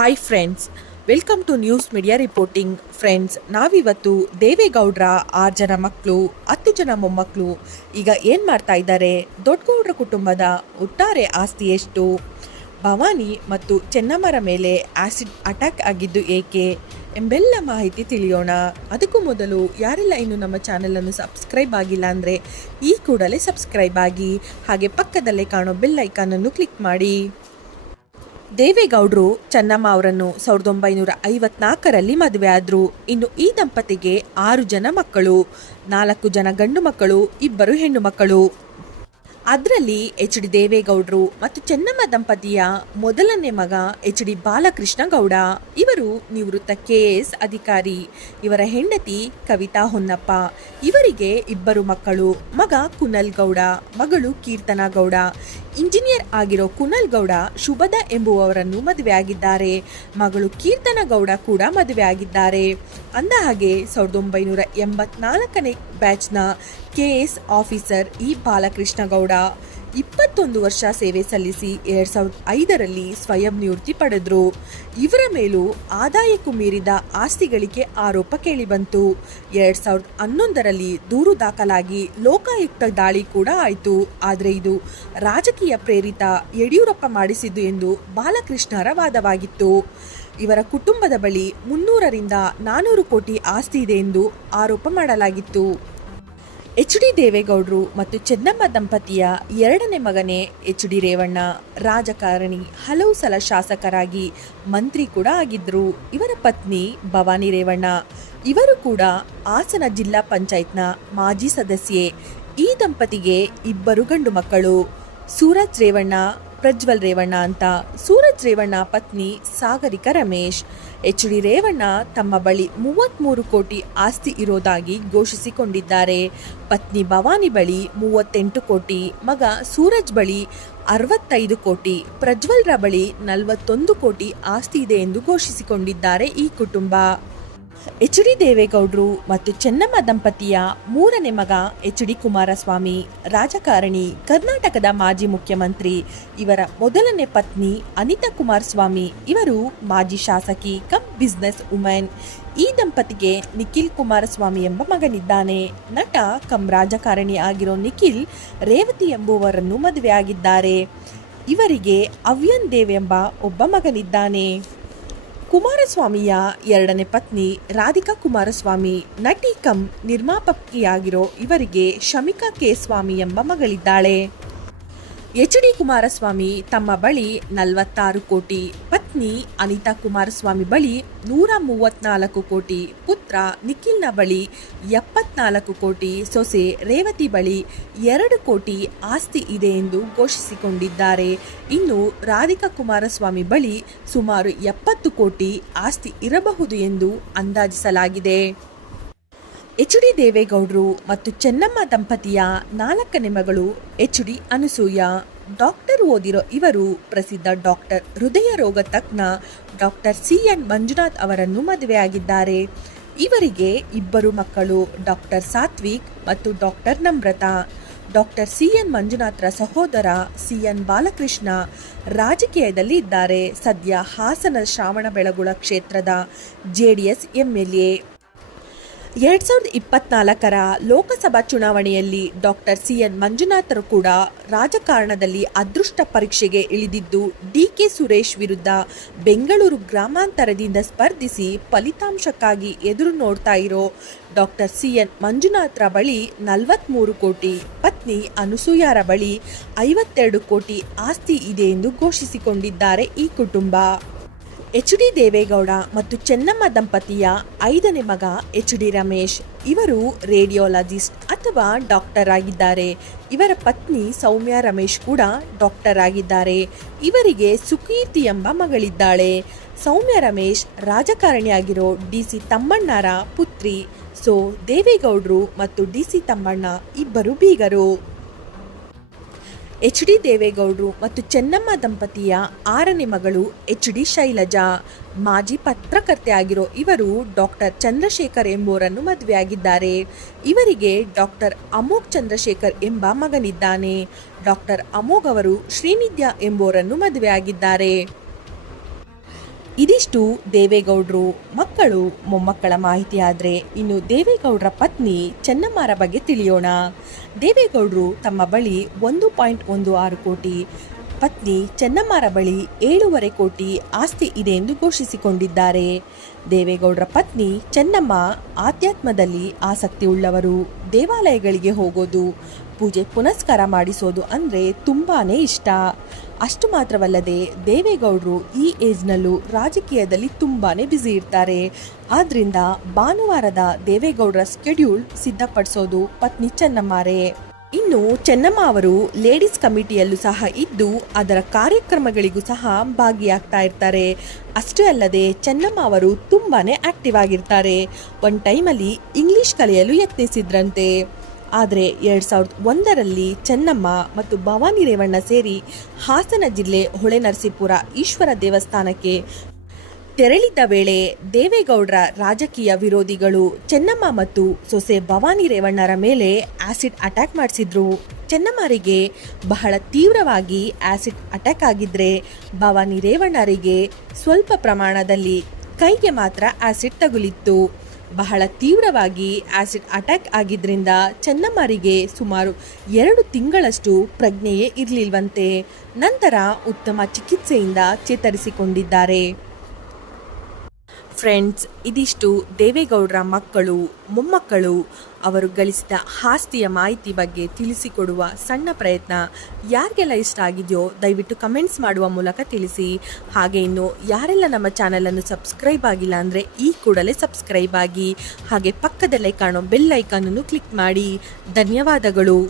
Hi friends, welcome to news media reporting. Friends, ನಾವಿವತ್ತು ದೇವೇಗೌಡರ 6 ಜನ ಮಕ್ಕಳು, 10 ಜನ ಮೊಮ್ಮಕ್ಕಳು ಈಗ ಏನು ಮಾಡ್ತಾ ಇದ್ದಾರೆ, ದೊಡ್ಡಗೌಡರ ಕುಟುಂಬದ ಒಟ್ಟಾರೆ ಆಸ್ತಿ ಎಷ್ಟು, ಭವಾನಿ ಮತ್ತು ಚೆನ್ನಮ್ಮರ ಮೇಲೆ ಆಸಿಡ್ ಅಟ್ಯಾಕ್ ಆಗಿದ್ದು ಏಕೆ ಎಂಬೆಲ್ಲ ಮಾಹಿತಿ ತಿಳಿಯೋಣ. ಅದಕ್ಕೂ ಮೊದಲು ಯಾರೆಲ್ಲ ಇನ್ನು ನಮ್ಮ ಚಾನೆಲನ್ನು ಸಬ್ಸ್ಕ್ರೈಬ್ ಆಗಿಲ್ಲ ಅಂದರೆ ಈ ಕೂಡಲೇ ಸಬ್ಸ್ಕ್ರೈಬ್ ಆಗಿ, ಹಾಗೆ ಪಕ್ಕದಲ್ಲೇ ಕಾಣೋ ಬೆಲ್ ಐಕಾನನ್ನು ಕ್ಲಿಕ್ ಮಾಡಿ. ದೇವೇಗೌಡರು ಚೆನ್ನಮ್ಮ ಅವರನ್ನು 1954ರಲ್ಲಿ ಮದುವೆ ಆದರು. ಇನ್ನು ಈ ದಂಪತಿಗೆ 6 ಜನ ಮಕ್ಕಳು, 4 ಜನ ಗಂಡು ಮಕ್ಕಳು, 2 ಹೆಣ್ಣು ಮಕ್ಕಳು. ಅದರಲ್ಲಿ ಎಚ್ ಡಿ ದೇವೇಗೌಡರು ಮತ್ತು ಚೆನ್ನಮ್ಮ ದಂಪತಿಯ ಮೊದಲನೇ ಮಗ ಎಚ್ ಡಿ ಬಾಲಕೃಷ್ಣ ಗೌಡ. ಇವರು ನಿವೃತ್ತ KS ಅಧಿಕಾರಿ. ಇವರ ಹೆಂಡತಿ ಕವಿತಾ ಹೊನ್ನಪ್ಪ. ಇವರಿಗೆ 2 ಮಕ್ಕಳು, ಮಗ ಕುನಲ್ ಗೌಡ, ಮಗಳು ಕೀರ್ತನಾ ಗೌಡ. ಇಂಜಿನಿಯರ್ ಆಗಿರೋ ಕುನಲ್ ಗೌಡ ಶುಭದ ಎಂಬುವವರನ್ನು ಮದುವೆಯಾಗಿದ್ದಾರೆ. ಮಗಳು ಕೀರ್ತನಾ ಗೌಡ ಕೂಡ ಮದುವೆಯಾಗಿದ್ದಾರೆ. ಅಂದ ಹಾಗೆ 1984ನೇ ಬ್ಯಾಚ್ನ KS ಆಫೀಸರ್ ಈ ಬಾಲಕೃಷ್ಣ ಗೌಡ 21 ವರ್ಷ ಸೇವೆ ಸಲ್ಲಿಸಿ 2005ರಲ್ಲಿ ಸ್ವಯಂ ನಿವೃತ್ತಿ ಪಡೆದರು. ಇವರ ಮೇಲೂ ಆದಾಯಕ್ಕೂ ಮೀರಿದ ಆಸ್ತಿ ಗಳಿಕೆ ಆರೋಪ ಕೇಳಿಬಂತು. 2011ರಲ್ಲಿ ದೂರು ದಾಖಲಾಗಿ ಲೋಕಾಯುಕ್ತ ದಾಳಿ ಕೂಡ ಆಯಿತು. ಆದರೆ ಇದು ರಾಜಕೀಯ ಪ್ರೇರಿತ, ಯಡಿಯೂರಪ್ಪ ಮಾಡಿಸಿದ್ದು ಎಂದು ಬಾಲಕೃಷ್ಣರ ವಾದವಾಗಿತ್ತು. ಇವರ ಕುಟುಂಬದ ಬಳಿ 300ರಿಂದ 400 ಕೋಟಿ ಆಸ್ತಿ ಇದೆ ಎಂದು ಆರೋಪ ಮಾಡಲಾಗಿತ್ತು. ಎಚ್ ಡಿ ದೇವೇಗೌಡರು ಮತ್ತು ಚೆನ್ನಮ್ಮ ದಂಪತಿಯ 2ನೇ ಮಗನೇ ಎಚ್ ಡಿ ರೇವಣ್ಣ. ರಾಜಕಾರಣಿ, ಹಲವು ಸಲ ಶಾಸಕರಾಗಿ ಮಂತ್ರಿ ಕೂಡ ಆಗಿದ್ದರು. ಇವರ ಪತ್ನಿ ಭವಾನಿ ರೇವಣ್ಣ. ಇವರು ಕೂಡ ಹಾಸನ ಜಿಲ್ಲಾ ಪಂಚಾಯತ್ನ ಮಾಜಿ ಸದಸ್ಯೆ. ಈ ದಂಪತಿಗೆ 2 ಗಂಡು ಮಕ್ಕಳು, ಸೂರಜ್ ರೇವಣ್ಣ, ಪ್ರಜ್ವಲ್ ರೇವಣ್ಣ ಅಂತ. ಸೂರಜ್ ರೇವಣ್ಣ ಪತ್ನಿ ಸಾಗರಿಕಾ ರಮೇಶ್. ಎಚ್ ಡಿ ರೇವಣ್ಣ ತಮ್ಮ ಬಳಿ 33 ಕೋಟಿ ಆಸ್ತಿ ಇರೋದಾಗಿ ಘೋಷಿಸಿಕೊಂಡಿದ್ದಾರೆ. ಪತ್ನಿ ಭವಾನಿ ಬಳಿ 38 ಕೋಟಿ, ಮಗ ಸೂರಜ್ ಬಳಿ 65 ಕೋಟಿ, ಪ್ರಜ್ವಲ್ರ ಬಳಿ 41 ಕೋಟಿ ಆಸ್ತಿ ಇದೆ ಎಂದು ಘೋಷಿಸಿಕೊಂಡಿದ್ದಾರೆ ಈ ಕುಟುಂಬ. ಎಚ್ ಡಿ ದೇವೇಗೌಡರು ಮತ್ತು ಚೆನ್ನಮ್ಮ ದಂಪತಿಯ 3ನೇ ಮಗ ಎಚ್ ಡಿ ಕುಮಾರಸ್ವಾಮಿ. ರಾಜಕಾರಣಿ, ಕರ್ನಾಟಕದ ಮಾಜಿ ಮುಖ್ಯಮಂತ್ರಿ. ಇವರ ಮೊದಲನೇ ಪತ್ನಿ ಅನಿತಾ ಕುಮಾರಸ್ವಾಮಿ. ಇವರು ಮಾಜಿ ಶಾಸಕಿ ಕಮ್ ಬಿಸ್ನೆಸ್ ವುಮೆನ್. ಈ ದಂಪತಿಗೆ ನಿಖಿಲ್ ಕುಮಾರಸ್ವಾಮಿ ಎಂಬ ಮಗನಿದ್ದಾನೆ. ನಟ ಕಮ್ ರಾಜಕಾರಣಿ ಆಗಿರೋ ನಿಖಿಲ್ ರೇವತಿ ಎಂಬುವರನ್ನು ಮದುವೆಯಾಗಿದ್ದಾರೆ. ಇವರಿಗೆ ಅವ್ಯನ್ ದೇವ್ ಎಂಬ ಒಬ್ಬ ಮಗನಿದ್ದಾನೆ. ಕುಮಾರಸ್ವಾಮಿಯ 2ನೇ ಪತ್ನಿ ರಾಧಿಕಾ ಕುಮಾರಸ್ವಾಮಿ. ನಟಿ ಕಮ್ ನಿರ್ಮಾಪಕಿಯಾಗಿರೋ ಇವರಿಗೆ ಶಮಿಕಾ ಕೆ ಸ್ವಾಮಿ ಎಂಬ ಮಗಳಿದ್ದಾಳೆ. ಎಚ್ ಡಿ ಕುಮಾರಸ್ವಾಮಿ ತಮ್ಮ ಬಳಿ 46 ಕೋಟಿ, ಪತ್ನಿ ಅನಿತಾ ಕುಮಾರಸ್ವಾಮಿ ಬಳಿ 134 ಕೋಟಿ, ಪುತ್ರ ನಿಖಿಲ್ನ ಬಳಿ 74 ಕೋಟಿ, ಸೊಸೆ ರೇವತಿ ಬಳಿ 2 ಕೋಟಿ ಆಸ್ತಿ ಇದೆ ಎಂದು ಘೋಷಿಸಿಕೊಂಡಿದ್ದಾರೆ. ಇನ್ನು ರಾಧಿಕಾ ಕುಮಾರಸ್ವಾಮಿ ಬಳಿ ಸುಮಾರು 70 ಕೋಟಿ ಆಸ್ತಿ ಇರಬಹುದು ಎಂದು ಅಂದಾಜಿಸಲಾಗಿದೆ. ಎಚ್ ಡಿ ದೇವೇಗೌಡರು ಮತ್ತು ಚೆನ್ನಮ್ಮ ದಂಪತಿಯ 4ನೇ ಮಗಳು ಎಚ್ ಡಿ ಅನಸೂಯ. ಡಾಕ್ಟರ್ ಓದಿರೋ ಇವರು ಪ್ರಸಿದ್ಧ ಡಾಕ್ಟರ್, ಹೃದಯ ರೋಗ ತಜ್ಞ ಡಾಕ್ಟರ್ CN ಮಂಜುನಾಥ್ ಅವರನ್ನು ಮದುವೆಯಾಗಿದ್ದಾರೆ. ಇವರಿಗೆ 2 ಮಕ್ಕಳು, ಡಾಕ್ಟರ್ ಸಾತ್ವಿಕ್ ಮತ್ತು ಡಾಕ್ಟರ್ ನಮ್ರತಾ. ಡಾಕ್ಟರ್ CN ಮಂಜುನಾಥ್ರ ಸಹೋದರ CN ಬಾಲಕೃಷ್ಣ ರಾಜಕೀಯದಲ್ಲಿ ಇದ್ದಾರೆ. ಸದ್ಯ ಹಾಸನ ಶ್ರವಣಬೆಳಗೊಳ ಕ್ಷೇತ್ರದ JDS MLA. 2024ರ ಲೋಕಸಭಾ ಚುನಾವಣೆಯಲ್ಲಿ ಡಾಕ್ಟರ್ CN ಮಂಜುನಾಥರು ಕೂಡ ರಾಜಕಾರಣದಲ್ಲಿ ಅದೃಷ್ಟ ಪರೀಕ್ಷೆಗೆ ಇಳಿದಿದ್ದು, DK ಸುರೇಶ್ ವಿರುದ್ಧ ಬೆಂಗಳೂರು ಗ್ರಾಮಾಂತರದಿಂದ ಸ್ಪರ್ಧಿಸಿ ಫಲಿತಾಂಶಕ್ಕಾಗಿ ಎದುರು ನೋಡ್ತಾ ಇರೋ ಡಾಕ್ಟರ್ CN ಮಂಜುನಾಥರ ಬಳಿ 43 ಕೋಟಿ, ಪತ್ನಿ ಅನಸೂಯಾರ ಬಳಿ 52 ಕೋಟಿ ಆಸ್ತಿ ಇದೆ ಎಂದು ಘೋಷಿಸಿಕೊಂಡಿದ್ದಾರೆ ಈ ಕುಟುಂಬ. ಎಚ್ ಡಿ ದೇವೇಗೌಡ ಮತ್ತು ಚೆನ್ನಮ್ಮ ದಂಪತಿಯ 5ನೇ ಮಗ ಎಚ್ ಡಿ ರಮೇಶ್. ಇವರು ರೇಡಿಯಾಲಜಿಸ್ಟ್ ಅಥವಾ ಡಾಕ್ಟರ್ ಆಗಿದ್ದಾರೆ. ಇವರ ಪತ್ನಿ ಸೌಮ್ಯ ರಮೇಶ್ ಕೂಡ ಡಾಕ್ಟರ್ ಆಗಿದ್ದಾರೆ. ಇವರಿಗೆ ಸುಕೀರ್ತಿ ಎಂಬ ಮಗಳಿದ್ದಾಳೆ. ಸೌಮ್ಯ ರಮೇಶ್ ರಾಜಕಾರಣಿಯಾಗಿರೋ DC ತಮ್ಮಣ್ಣರ ಪುತ್ರಿ. ಸೊ ದೇವೇಗೌಡರು ಮತ್ತು DC ತಮ್ಮಣ್ಣ 2 ಬೀಗರು. ಎಚ್ ಡಿ ದೇವೇಗೌಡರು ಮತ್ತು ಚೆನ್ನಮ್ಮ ದಂಪತಿಯ 6ನೇ ಮಗಳು ಎಚ್ ಡಿ ಶೈಲಜಾ. ಮಾಜಿ ಪತ್ರಕರ್ತೆ ಆಗಿರೋ ಇವರು ಡಾಕ್ಟರ್ ಚಂದ್ರಶೇಖರ್ ಎಂಬುವರನ್ನು ಮದುವೆಯಾಗಿದ್ದಾರೆ. ಇವರಿಗೆ ಡಾಕ್ಟರ್ ಅಮೋಘ್ ಚಂದ್ರಶೇಖರ್ ಎಂಬ ಮಗನಿದ್ದಾನೆ. ಡಾಕ್ಟರ್ ಅಮೋಘ್ ಅವರು ಶ್ರೀನಿಧ್ಯ ಎಂಬುವರನ್ನು ಮದುವೆಯಾಗಿದ್ದಾರೆ. ಇದಿಷ್ಟು ದೇವೇಗೌಡರು ಮಕ್ಕಳು ಮೊಮ್ಮಕ್ಕಳ ಮಾಹಿತಿ ಆದರೆ ಇನ್ನು ದೇವೇಗೌಡರ ಪತ್ನಿ ಚೆನ್ನಮ್ಮರ ಬಗ್ಗೆ ತಿಳಿಯೋಣ. ದೇವೇಗೌಡರು ತಮ್ಮ ಬಳಿ 1.16 ಕೋಟಿ, ಪತ್ನಿ ಚೆನ್ನಮ್ಮರ ಬಳಿ 7.5 ಕೋಟಿ ಆಸ್ತಿ ಇದೆ ಎಂದು ಘೋಷಿಸಿಕೊಂಡಿದ್ದಾರೆ. ದೇವೇಗೌಡರ ಪತ್ನಿ ಚೆನ್ನಮ್ಮ ಆಧ್ಯಾತ್ಮದಲ್ಲಿ ಆಸಕ್ತಿ ಉಳ್ಳವರು. ದೇವಾಲಯಗಳಿಗೆ ಹೋಗೋದು, ಪೂಜೆ ಪುನಸ್ಕಾರ ಮಾಡಿಸೋದು ಅಂದರೆ ತುಂಬಾನೇ ಇಷ್ಟ. ಅಷ್ಟು ಮಾತ್ರವಲ್ಲದೆ ದೇವೇಗೌಡರು ಈ ಏಜ್ನಲ್ಲೂ ರಾಜಕೀಯದಲ್ಲಿ ತುಂಬಾನೇ ಬ್ಯುಸಿ ಇರ್ತಾರೆ. ಆದ್ರಿಂದ ಭಾನುವಾರದ ದೇವೇಗೌಡರ ಸ್ಕೆಡ್ಯೂಲ್ ಸಿದ್ಧಪಡಿಸೋದು ಪತ್ನಿ ಚೆನ್ನಮ್ಮರೇ. ಇನ್ನು ಚೆನ್ನಮ್ಮ ಅವರು ಲೇಡೀಸ್ ಕಮಿಟಿಯಲ್ಲೂ ಸಹ ಇದ್ದು ಅದರ ಕಾರ್ಯಕ್ರಮಗಳಿಗೂ ಸಹ ಭಾಗಿಯಾಗ್ತಾ ಇರ್ತಾರೆ. ಅಷ್ಟೇ ಅಲ್ಲದೆ ಚೆನ್ನಮ್ಮ ಅವರು ತುಂಬಾನೇ ಆಕ್ಟಿವ್ ಆಗಿರ್ತಾರೆ. ಒಂದು ಟೈಮಲ್ಲಿ ಇಂಗ್ಲಿಷ್ ಕಲಿಯಲು ಯತ್ನಿಸಿದ್ರಂತೆ. ಆದರೆ 2001ರಲ್ಲಿ ಚೆನ್ನಮ್ಮ ಮತ್ತು ಭವಾನಿ ರೇವಣ್ಣ ಸೇರಿ ಹಾಸನ ಜಿಲ್ಲೆ ಹೊಳೆನರಸೀಪುರ ಈಶ್ವರ ದೇವಸ್ಥಾನಕ್ಕೆ ತೆರಳಿದ್ದ ವೇಳೆ ದೇವೇಗೌಡರ ರಾಜಕೀಯ ವಿರೋಧಿಗಳು ಚೆನ್ನಮ್ಮ ಮತ್ತು ಸೊಸೆ ಭವಾನಿ ರೇವಣ್ಣರ ಮೇಲೆ ಆಸಿಡ್ ಅಟ್ಯಾಕ್ ಮಾಡಿಸಿದ್ರು. ಚೆನ್ನಮ್ಮರಿಗೆ ಬಹಳ ತೀವ್ರವಾಗಿ ಆಸಿಡ್ ಅಟ್ಯಾಕ್ ಆಗಿದ್ರೆ ಭವಾನಿ ರೇವಣ್ಣರಿಗೆ ಸ್ವಲ್ಪ ಪ್ರಮಾಣದಲ್ಲಿ ಕೈಗೆ ಮಾತ್ರ ಆಸಿಡ್ ತಗುಲಿತ್ತು. ಬಹಳ ತೀವ್ರವಾಗಿ ಆಸಿಡ್ ಅಟ್ಯಾಕ್ ಆಗಿದ್ರಿಂದ ಚೆನ್ನಮ್ಮರಿಗೆ ಸುಮಾರು 2 ತಿಂಗಳಷ್ಟು ಪ್ರಜ್ಞೆಯೇ ಇರಲಿಲ್ವಂತೆ. ನಂತರ ಉತ್ತಮ ಚಿಕಿತ್ಸೆಯಿಂದ ಚೇತರಿಸಿಕೊಂಡಿದ್ದಾರೆ. ಫ್ರೆಂಡ್ಸ್, ಇದಿಷ್ಟು ದೇವೇಗೌಡರ ಮಕ್ಕಳು ಮೊಮ್ಮಕ್ಕಳು ಅವರು ಗಳಿಸಿದ ಆಸ್ತಿಯ ಮಾಹಿತಿ ಬಗ್ಗೆ ತಿಳಿಸಿಕೊಡುವ ಸಣ್ಣ ಪ್ರಯತ್ನ. ಯಾರಿಗೆಲ್ಲ ಇಷ್ಟ ಆಗಿದೆಯೋ ದಯವಿಟ್ಟು ಕಮೆಂಟ್ಸ್ ಮಾಡುವ ಮೂಲಕ ತಿಳಿಸಿ. ಹಾಗೆ ಇನ್ನು ಯಾರೆಲ್ಲ ನಮ್ಮ ಚಾನಲನ್ನು ಸಬ್ಸ್ಕ್ರೈಬ್ ಆಗಿಲ್ಲ ಅಂದರೆ ಈ ಕೂಡಲೇ ಸಬ್ಸ್ಕ್ರೈಬ್ ಆಗಿ, ಹಾಗೆ ಪಕ್ಕದಲ್ಲೇ ಕಾಣೋ ಬೆಲ್ ಐಕಾನನ್ನು ಕ್ಲಿಕ್ ಮಾಡಿ. ಧನ್ಯವಾದಗಳು.